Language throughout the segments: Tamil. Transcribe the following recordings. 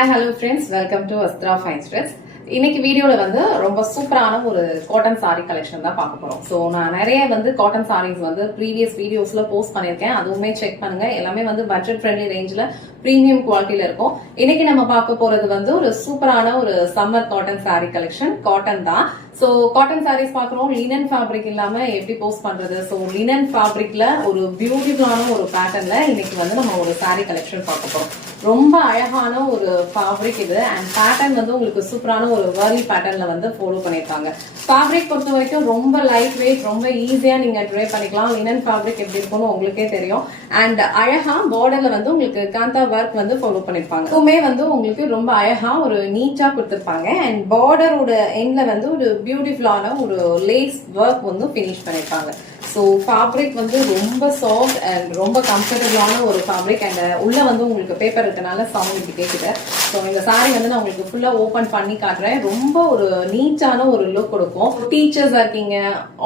Hi, hello friends. Welcome to Astra Fine Threads. இன்னைக்கு வீடியோல வந்து ரொம்ப சூப்பரான ஒரு காட்டன் சாரி கலெக்ஷன் தான் பார்க்க போறோம். ஸோ நான் நிறைய வந்து காட்டன் சாரீஸ் வந்து ப்ரீவியஸ் வீடியோஸ்ல போஸ்ட் பண்ணியிருக்கேன். அதுவுமே செக் பண்ணுங்க. எல்லாமே வந்து பட்ஜெட் ஃப்ரெண்ட்லி ரேஞ்சில் பிரீமியம் குவாலிட்டியில இருக்கும். இன்னைக்கு நம்ம பார்க்க போறது வந்து ஒரு சூப்பரான ஒரு summer cotton sorry collection. Cotton தான். ஸோ காட்டன் சாரீஸ் பார்க்குறோம். லினன் ஃபேப்ரிக் இல்லாம எப்படி போஸ்ட் பண்றது? ஸோ லினன் ஃபேப்ரிக்ல ஒரு பியூட்டிஃபுல்லான ஒரு பேட்டர்ன்ல இன்னைக்கு வந்து நம்ம ஒரு சாரி கலெக்ஷன் பார்க்க போறோம். ரொம்ப அழகான ஒரு ஃபேப்ரிக் இது. அண்ட் பேட்டர்ன் வந்து உங்களுக்கு சூப்பரான ஒரு வர்லி பேட்டர்ன்ல வந்து ஃபாலோ பண்ணிருக்காங்க. ஃபேப்ரிக் பொறுத்த வரைக்கும் ரொம்ப லைட் வெயிட், ரொம்ப ஈஸியா நீங்க ட்ரை பண்ணிக்கலாம். லினன் ஃபேப்ரிக் எப்படி இருக்கும்னு உங்களுக்கே தெரியும். அண்ட் அழகா பார்டர்ல வந்து உங்களுக்கு காந்தா ஒர்க் வந்து ஃபாலோ பண்ணிருப்பாங்க. இதுவுமே வந்து உங்களுக்கு ரொம்ப அழகா ஒரு நீட்டா கொடுத்திருப்பாங்க. அண்ட் பார்டரோட எண்ட்ல வந்து ஒரு பியூட்டிஃபுல்லான ஒரு லேஸ் ஒர்க் வந்து பினிஷ் பண்ணிருப்பாங்க. ஸோ ஃபேப்ரிக் வந்து ரொம்ப சாஃப்ட் அண்ட் ரொம்ப கம்ஃபர்டபுளான ஒரு ஃபேப்ரிக். அண்ட் உள்ள வந்து உங்களுக்கு பேப்பர் இருக்கனால சவுண்ட் இப்படி கேட்குது. ஸோ இந்த சாரி வந்து நான் உங்களுக்கு ஃபுல்லா ஓபன் பண்ணி காட்டுறேன். ரொம்ப ஒரு நீட்டான ஒரு லுக் கொடுக்கும். டீச்சர்ஸா இருக்கீங்க,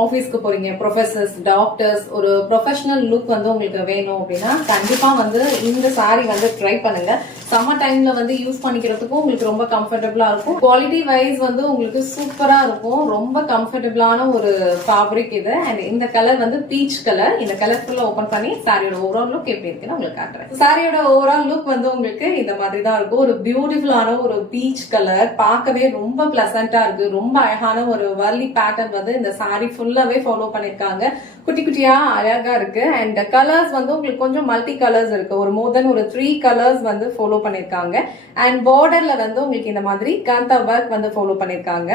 ஆஃபீஸ்க்கு போறீங்க, ப்ரொஃபசர்ஸ், டாக்டர்ஸ், ஒரு ப்ரொஃபஷனல் லுக் வந்து உங்களுக்கு வேணும் அப்படின்னா கண்டிப்பா வந்து இந்த சாரி வந்து ட்ரை பண்ணுங்க. சம்மர் டைம்ல வந்து யூஸ் பண்ணிக்கிறதுக்கும் உங்களுக்கு ரொம்ப கம்ஃபர்டபுளா இருக்கும். குவாலிட்டி வைஸ் வந்து உங்களுக்கு சூப்பரா இருக்கும். ரொம்ப கம்ஃபர்டபுளான ஒரு ஃபேப்ரிக் இது. அண்ட் இந்த கலர் வந்து பீச் கலர். இந்த கலர் ஃபுல்லா ஓபன் பண்ணி சாரியோட ஓவரால் லுக் எப்படி இருக்குன்னு உங்களுக்கு காட்டுறேன். சாரியோட ஓவரால் லுக் வந்து உங்களுக்கு இந்த மாதிரி தான் இருக்கும். ஒரு பியூட்டிஃபுல்லான ஒரு பீச் கலர். பார்க்கவே ரொம்ப பிளசண்டா இருக்கு. ரொம்ப அழகான ஒரு வர்லி பேட்டர்ன் வந்து இந்த சாரி ஃபுல்லாவே ஃபாலோ பண்ணிருக்காங்க. குட்டி குட்டியா அழகா இருக்கு. அண்ட் கலர்ஸ் வந்து உங்களுக்கு கொஞ்சம் மல்டி கலர்ஸ் இருக்கு. ஒரு மோர் தென் ஒரு 3 கலர்ஸ் வந்து ஃபாலோ பண்ணிருக்காங்க. அண்ட் பார்டர்ல வந்து உங்களுக்கு இந்த மாதிரி காந்தா ஒர்க் வந்து ஃபாலோ பண்ணிருக்காங்க.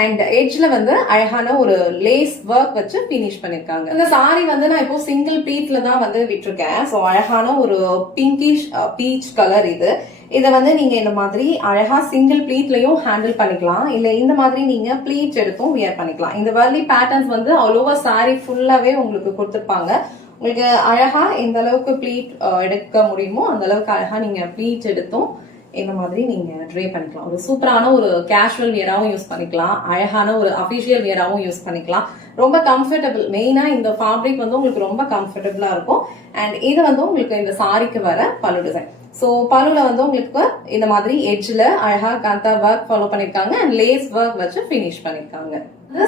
அண்ட் எட்ஜ்ல வந்து அழகான ஒரு லேஸ் ஒர்க் வச்சு பினிஷ் பண்ணிருக்காங்க. இந்த சாரி வந்து நான் இப்போ சிங்கிள் பீட்ல தான் வந்து விட்டுருக்கேன். ஸோ அழகான ஒரு பிங்கிஷ் பீச் கலர் இது. இதை வந்து நீங்க இந்த மாதிரி அழகா சிங்கிள் ப்ளீட்லயும் ஹேண்டில் பண்ணிக்கலாம். இல்ல இந்த மாதிரி நீங்க ப்ளீட் எடுத்தும் வியர் பண்ணிக்கலாம். இந்த வர்லி பேட்டர்ன்ஸ் வந்து ஆல் ஓவர் சாரி ஃபுல்லாவே உங்களுக்கு கொடுத்துருப்பாங்க. உங்களுக்கு அழகா எந்த அளவுக்கு ப்ளீட் எடுக்க முடியுமோ அந்த அளவுக்கு அழகா நீங்க ப்ளீட் எடுத்தும் இந்த மாதிரி நீங்க ட்ரை பண்ணிக்கலாம். ஒரு சூப்பரான ஒரு கேஷுவல் வியராகவும் யூஸ் பண்ணிக்கலாம். அழகான ஒரு அபிஷியல் வியராகவும் யூஸ் பண்ணிக்கலாம். ரொம்ப கம்ஃபர்டபுள். மெயினா இந்த ஃபேப்ரிக் வந்து உங்களுக்கு ரொம்ப கம்ஃபர்டபுளா இருக்கும். அண்ட் இது வந்து உங்களுக்கு இந்த சாரிக்கு வர பல்லு டிசைன். சோ பல்லுல வந்து உங்களுக்கு இந்த மாதிரி எட்ஜ்ல அழகா காந்தா ஒர்க் ஃபாலோ பண்ணிருக்காங்க. அண்ட் லேஸ் ஒர்க் வச்சு பினிஷ் பண்ணிருக்காங்க.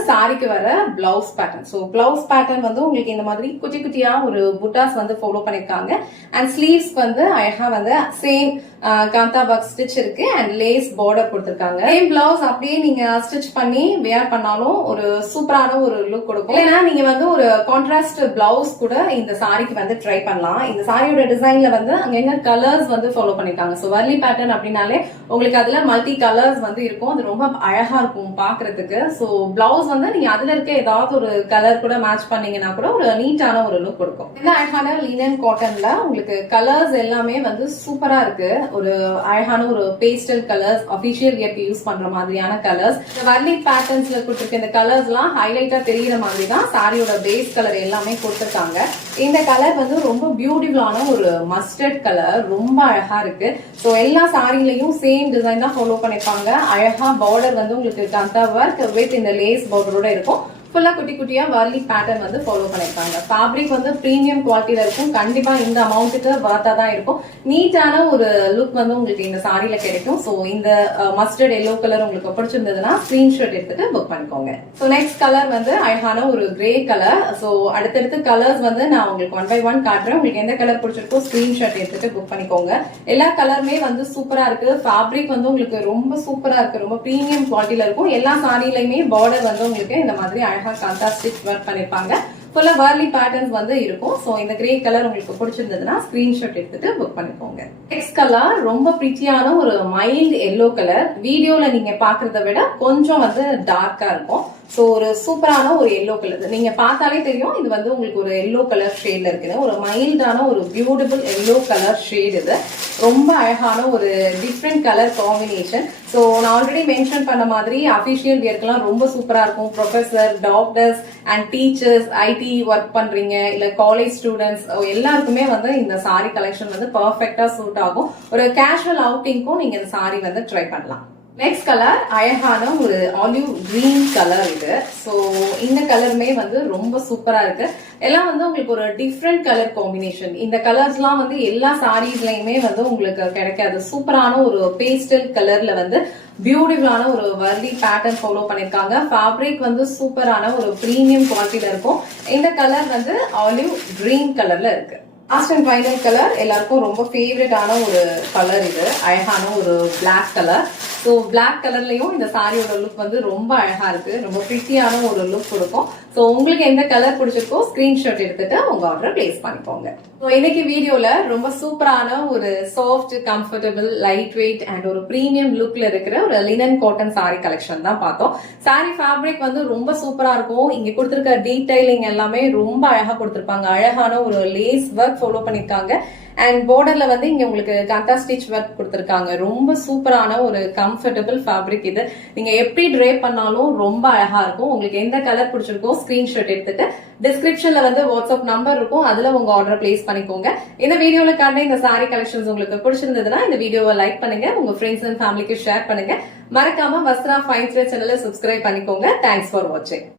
சாரிக்கு வர blouse pattern. So blouse pattern வந்து உங்களுக்கு இந்த மாதிரி குட்டி குட்டியா ஒரு புட்டாஸ் வந்து ஃபாலோ பண்ணிருக்காங்க. அண்ட் ஸ்லீவ்ஸ் வந்து அழகா வந்து சேம் காந்தா ஒர்க் ஸ்டிச் இருக்கு. அண்ட் லேஸ் பார்டர் கொடுத்திருக்காங்க. சேம் பிளவுஸ் அப்படியே நீங்க ஸ்டிச் பண்ணி வேர் பண்ணாலும் ஒரு சூப்பரான ஒரு லுக் கொடுக்கும். ஏன்னா நீங்க வந்து ஒரு கான்ட்ராஸ்ட் பிளவுஸ் கூட இந்த சாரிக்கு வந்து ட்ரை பண்ணலாம். இந்த சாரியோட டிசைன்ல வந்து அங்க கலர்ஸ் வந்து ஃபாலோ பண்ணிருக்காங்க. சோ வர்லி பேட்டர்ன் அப்படின்னாலே உங்களுக்கு அதுல மல்டி கலர்ஸ் வந்து இருக்கும். அது ரொம்ப அழகா இருக்கும் பாக்குறதுக்கு. சோ பிளவுஸ் வந்து நீங்க அதுல இருக்க ஏதாவது ஒரு கலர் கூட மேட்ச் பண்ணீங்கன்னா கூட ஒரு நீட்டான ஒரு லுக் கொடுக்கும். இந்த அழகான லினன் காட்டன்ல உங்களுக்கு கலர்ஸ் எல்லாமே வந்து சூப்பரா இருக்கு. ஒரு அழகான ஒரு பேஸ்டல் கலர்ஸ், அபிஷியல் வியர்க்கு யூஸ் பண்ற மாதிரியான கலர்ஸ். இந்த வர்லி பேட்டர்ன்ஸ்ல கொடுத்திருக்க இந்த கலர்ஸ் எல்லாம் ஹைலைட்டா தெரியுற மாதிரி தான் சாரியோட பேஸ் கலர் எல்லாமே கொடுத்திருக்காங்க. இந்த கலர் வந்து ரொம்ப பியூட்டிஃபுல்லான ஒரு மஸ்டர்ட் கலர். ரொம்ப அழகா இருக்கு. சோ எல்லா சாரிலையும் சேம் டிசைன் தான் ஃபாலோ பண்ணிருப்பாங்க. அழகா பார்டர் வந்து உங்களுக்கு காந்தா ஒர்க் வித் இந்த லேஸ் பார்டரோட இருக்கும். ஃபுல்லா குட்டி குட்டியா வர்லி பேட்டர்ன் வந்து ஃபாலோ பண்ணிருக்காங்க. ஃபேப்ரிக் வந்து பிரீமியம் குவாலிட்டியில இருக்கும். கண்டிப்பா இந்த அமௌண்ட்டுக்கு வர்த்தா தான் இருக்கும். நீட்டான ஒரு லுக் வந்து உங்களுக்கு இந்த சாரியில கிடைக்கும். சோ இந்த மஸ்டர்ட் எல்லோ கலர் உங்களுக்கு பிடிச்சிருந்ததுன்னா ஸ்கிரீன்ஷாட் எடுத்துட்டு புக் பண்ணிக்கோங்க. சோ நெக்ஸ்ட் கலர் வந்து அழகான ஒரு கிரே கலர். சோ அடுத்தடுத்து கலர்ஸ் வந்து நான் உங்களுக்கு 1 by 1 காட்டுறேன். உங்களுக்கு எந்த கலர் பிடிச்சிருக்கோ ஸ்கிரீன்ஷாட் எடுத்துட்டு புக் பண்ணிக்கோங்க. எல்லா கலருமே வந்து சூப்பரா இருக்கு. ஃபேப்ரிக் வந்து உங்களுக்கு ரொம்ப சூப்பரா இருக்கு. ரொம்ப பிரீமியம் குவாலிட்டியில இருக்கும். எல்லா சாரிலையுமே பார்டர் வந்து உங்களுக்கு இந்த மாதிரி காந்தா ஸ்டிச் ஒர்க் பண்ணிருப்பாங்க. ஃபுல்லா வர்லி பேட்டர்ன்ஸ் வந்து இருக்கும். சோ இந்த கிரே கலர் உங்களுக்கு பிடிச்சிருந்ததுன்னா ஸ்கிரீன்ஷாட் எடுத்துட்டு புக் பண்ணிக்கோங்க. நெக்ஸ்ட் கலர் ரொம்ப பிரிட்டியான ஒரு மைல்ட் எல்லோ கலர். வீடியோல நீங்க பாக்குறத விட கொஞ்சம் வந்து டார்க்கா இருக்கும். சோ ஒரு சூப்பரான ஒரு எல்லோ கலர். நீங்க பார்த்தாலே தெரியும் இது வந்து உங்களுக்கு ஒரு எல்லோ கலர் ஷேட்ல இருக்குன்னு. ஒரு மைல்டான ஒரு பியூட்டிஃபுல் எல்லோ கலர் ஷேட் இது. ரொம்ப அழகான ஒரு டிஃப்ரெண்ட் கலர் காம்பினேஷன். சோ நான் ஆல்ரெடி மென்ஷன் பண்ண மாதிரி அபிஷியல் வியர்க்கெல்லாம் ரொம்ப சூப்பரா இருக்கும். Professor, doctors and teachers, IT work பண்றீங்க, இல்ல காலேஜ் ஸ்டூடெண்ட்ஸ் எல்லாருக்குமே வந்து இந்த சாரி கலெக்ஷன் வந்து பர்ஃபெக்டா சூட் ஆகும். ஒரு கேஷுவல் அவுட்டிங்க்கும் நீங்க இந்த சாரி வந்து ட்ரை பண்ணலாம். நெக்ஸ்ட் கலர் அழகான ஒரு ஆலிவ் கிரீன் கலர் இது. ஸோ இந்த கலருமே வந்து ரொம்ப சூப்பரா இருக்கு. எல்லாம் வந்து உங்களுக்கு ஒரு டிஃப்ரெண்ட் கலர் காம்பினேஷன். இந்த கலர்ஸ்லாம் வந்து எல்லா சாரீஸ்லயுமே வந்து உங்களுக்கு கிடைக்காது. சூப்பரான ஒரு பேஸ்டல் கலர்ல வந்து பியூட்டிஃபுல்லான ஒரு வர்லி பேட்டர்ன் ஃபாலோ பண்ணிருக்காங்க. ஃபேப்ரிக் வந்து சூப்பரான ஒரு பிரீமியம் குவாலிட்டியில இருக்கும். இந்த கலர் வந்து ஆலிவ் கிரீன் கலர்ல இருக்கு. லாஸ்ட் அண்ட் ஃபைனல் கலர் எல்லாருக்கும் ரொம்ப ஃபேவரட்டான ஒரு கலர் இது. அழகான ஒரு பிளாக் கலர். ஸோ பிளாக் கலர்லயும் இந்த சாரியோட லுக் வந்து ரொம்ப அழகா இருக்கு. ரொம்ப பிரிட்டியான ஒரு லுக் கொடுக்கும். ஸோ உங்களுக்கு எந்த கலர் பிடிச்சிருக்கோ ஸ்கிரீன்ஷாட் எடுத்துட்டு உங்க ஆர்டர் பிளேஸ் பண்ணிக்கோங்க. ஸோ இன்னைக்கு வீடியோல ரொம்ப சூப்பரான ஒரு soft, comfortable, light weight and ஒரு பிரீமியம் லுக்ல இருக்கிற ஒரு லினன் காட்டன் சாரி கலெக்ஷன் தான் பார்த்தோம். சாரி ஃபேப்ரிக் வந்து ரொம்ப சூப்பரா இருக்கும். இங்க கொடுத்திருக்க டீடைலிங் எல்லாமே ரொம்ப அழகா கொடுத்திருப்பாங்க. அழகான ஒரு லேஸ் ஒர்க் ஃபாலோ பண்ணிருக்காங்க. அண்ட் பார்டர்ல வந்து இங்க உங்களுக்கு கண்டா ஸ்டிச் ஒர்க் கொடுத்திருக்காங்க. ரொம்ப சூப்பரான ஒரு கம்ஃபர்டபுள் ஃபேப்ரிக் இது. நீங்க எப்படி ட்ரேப் பண்ணாலும் ரொம்ப அழகா இருக்கும். உங்களுக்கு எந்த கலர் பிடிச்சிருக்கோ ஸ்கிரீன்ஷாட் எடுத்துட்டு டிஸ்கிரிப்ஷன்ல வந்து வாட்ஸ்அப் நம்பர் இருக்கும். அதுல உங்க ஆர்டர் பிளேஸ் பண்ணிக்கோங்க. இந்த வீடியோல காண்ட இந்த சாரி கலெக்ஷன்ஸ் உங்களுக்கு பிடிச்சிருந்ததுன்னா இந்த வீடியோவை லைக் பண்ணுங்க. உங்க ஃப்ரெண்ட்ஸ் அண்ட் ஃபேமிலிக்கு ஷேர் பண்ணுங்க. மறக்காம வஸ்த்ரா ஃபைன் த்ரெட் சேனலை சப்ஸ்கிரைப் பண்ணிக்கோங்க. தேங்க்ஸ் ஃபார் வாட்சிங்.